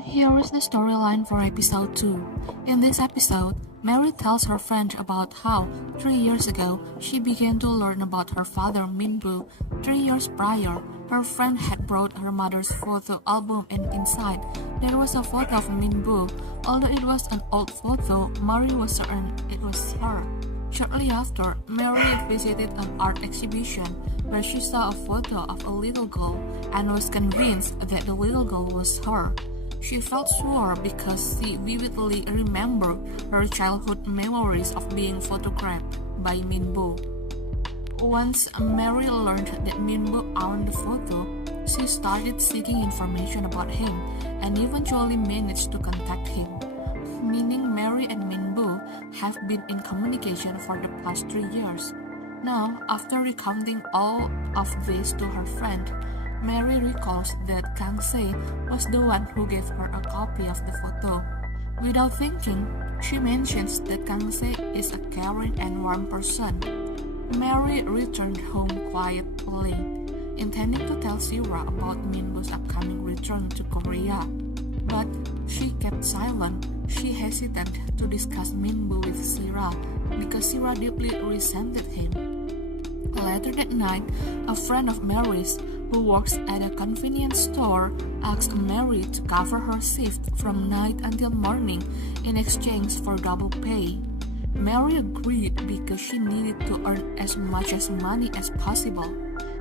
here is the storyline for episode 2. In this episode, Mary tells her friend about how 3 years ago she began to learn about her father Minbu. 3 years prior, her friend had brought her mother's photo album and inside there was a photo of Minbu. Although it was an old photo, Mary was certain it was her. Shortly after, Mary visited an art exhibition where she saw a photo of a little girl and was convinced that the little girl was her. She felt sure because she vividly remembered her childhood memories of being photographed by Minbu. Once Mary learned that Minbu owned the photo, she started seeking information about him and eventually managed to contact him, meaning Mary and Minbu have been in communication for the past 3 years. Now, after recounting all of this to her friend, Mary recalls that Kang Se was the one who gave her a copy of the photo. Without thinking, she mentions that Kang Se is a caring and warm person. Mary returned home quietly, intending to tell Sira about Minbu's upcoming return to Korea. But she kept silent. She hesitated to discuss Minbu with Sira because Sira deeply resented him. Later that night, a friend of Mary's who works at a convenience store asked Mary to cover her shift from night until morning in exchange for double pay. Mary agreed because she needed to earn as much as money as possible.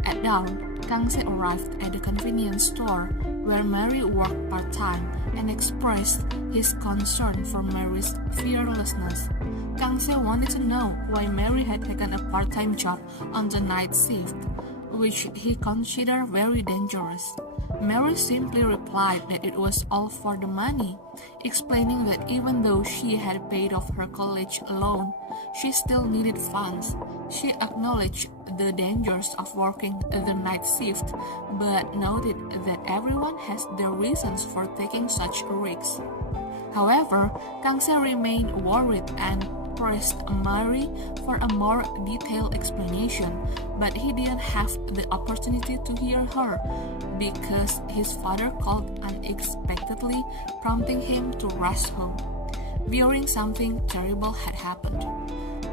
At dawn, Kang Se arrived at the convenience store where Mary worked part-time and expressed his concern for Mary's fearlessness. Kang Se wanted to know why Mary had taken a part-time job on the night shift, which he considered very dangerous. Mary simply replied that it was all for the money, explaining that even though she had paid off her college loan, she still needed funds. She acknowledged the dangers of working the night shift, but noted that everyone has their reasons for taking such risks. However, Kang Se remained worried and pressed Mary for a more detailed explanation, but he didn't have the opportunity to hear her because his father called unexpectedly, prompting him to rush home, fearing something terrible had happened.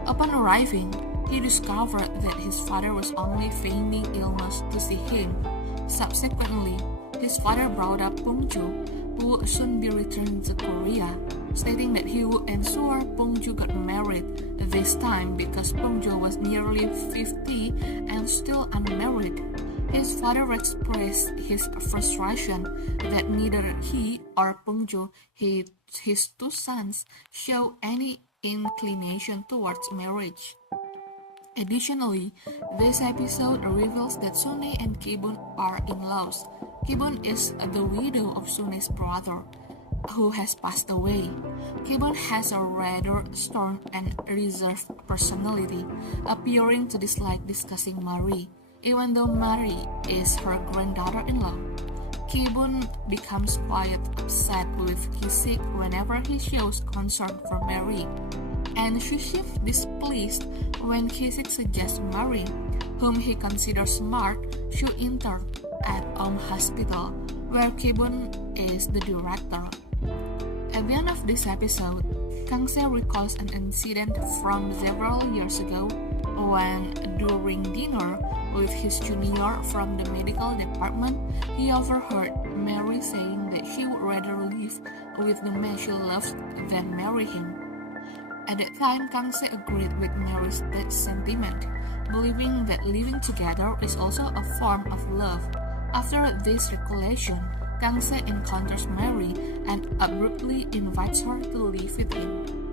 Upon arriving, he discovered that his father was only feigning illness to see him. Subsequently, his father brought up Pungju, who would soon be returning to Korea, stating that he would ensure Pungju got married this time because Pungju was nearly 50 and still unmarried. His father expressed his frustration that neither he or Pungju, his two sons, show any inclination towards marriage. Additionally, this episode reveals that Sune and Kibun are in-laws. Kibun is the widow of Sune's brother, who has passed away. Kibun has a rather stern and reserved personality, appearing to dislike discussing Mary, even though Mary is her granddaughter-in-law. Kibun becomes quite upset with Kisik whenever he shows concern for Mary, and she seems displeased when Kisik suggests Mary, whom he considers smart, should intern at Hospital, where Kibun is the director. At the end of this episode, Kang Se recalls an incident from several years ago when, during dinner with his junior from the medical department, he overheard Mary saying that she would rather live with the man she loves than marry him. At that time, Kang Se agreed with Mary's sentiment, believing that living together is also a form of love. After this recollection, Kang Se encounters Mary and abruptly invites her to live with him.